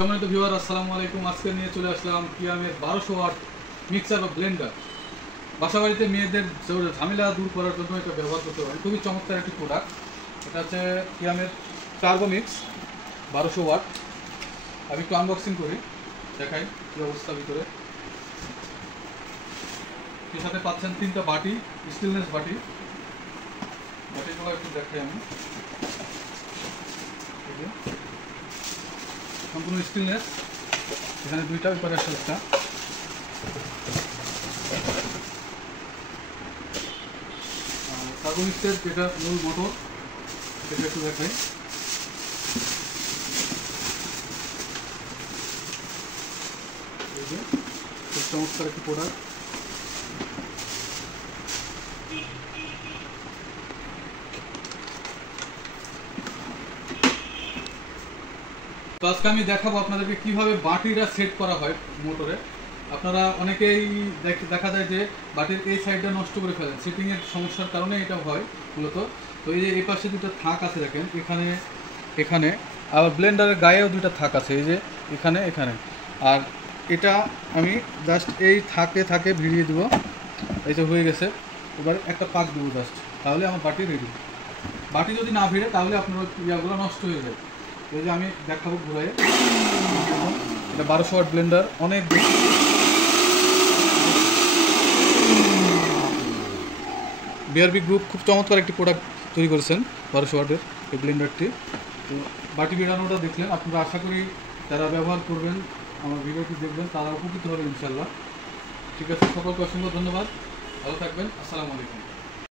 সম্মানিত ভিউয়ার আসসালামু আলাইকুম। আজকে নিয়ে চলে আসলাম কিয়ামের 1200 ওয়াট মিক্সার বা ব্লেন্ডার। বাসাবাড়িতে মেয়েদের ঝামেলা দূর করার জন্য এটা ব্যবহার করতে পারেন। খুবই চমৎকার একটি প্রোডাক্ট। এটা হচ্ছে কিয়ামের টার্বো মিক্স 1200 ওয়াট। আমি একটু আনবক্সিং করি, দেখাই কী অবস্থা ভিতরে। এর সাথে পাচ্ছেন 3টা বাটি, স্টেনলেস বাটি। বাটিগুলো একটু দেখাই আমি। সম্পূর্ণ স্টেনলেস, এখানে 2টা উপরে একটা। টার্বো মিক্সের যেটা মূল মোটর সেটা একটু দেখাই। খুব চমৎকার একটি প্রোডাক্ট। তো আজকে আমি দেখাবো আপনাদেরকে কিভাবে বাটিটা সেট করা হয় মোটরে। আপনারা অনেকেই দেখা যায় যে বাটির এই সাইডটা নষ্ট করে ফেলেন, সেটিংয়ের সমস্যার কারণে এটা হয় মূলত। তো এই যে এই পাশে 2টা থাক আছে দেখেন, এখানে এখানে আবার ব্লেন্ডারের গায়েও 2টা থাক আছে, এই যে এখানে এখানে। আর এটা আমি জাস্ট এই থাকে ভিড়িয়ে দেবো। এই যে হয়ে গেছে। এবার একটা পাক দেবো জাস্ট, তাহলে আমার বাটি রেডি। বাটি যদি না ভিড়ে তাহলে আপনার ইয়াগুলো নষ্ট হয়ে যায়। এই যে আমি দেখাবো ঘুরাই। এটা 1200 ওয়াট ব্লেন্ডার, অনেক বেশি। বিআরবি গ্রুপ খুব চমৎকার একটি প্রোডাক্ট তৈরি করেছেন 1200 ওয়াটের এই ব্লেন্ডারটি। তো বাটি বেরানোটা দেখলেন, আপনারা আশা করি যারা ব্যবহার করবেন, আমার ভিডিওটি দেখবেন, তারা উপকৃত হবেন ইনশাল্লাহ। ঠিক আছে, সকলকে অসংখ্য ধন্যবাদ। ভালো থাকবেন। আসসালামু আলাইকুম।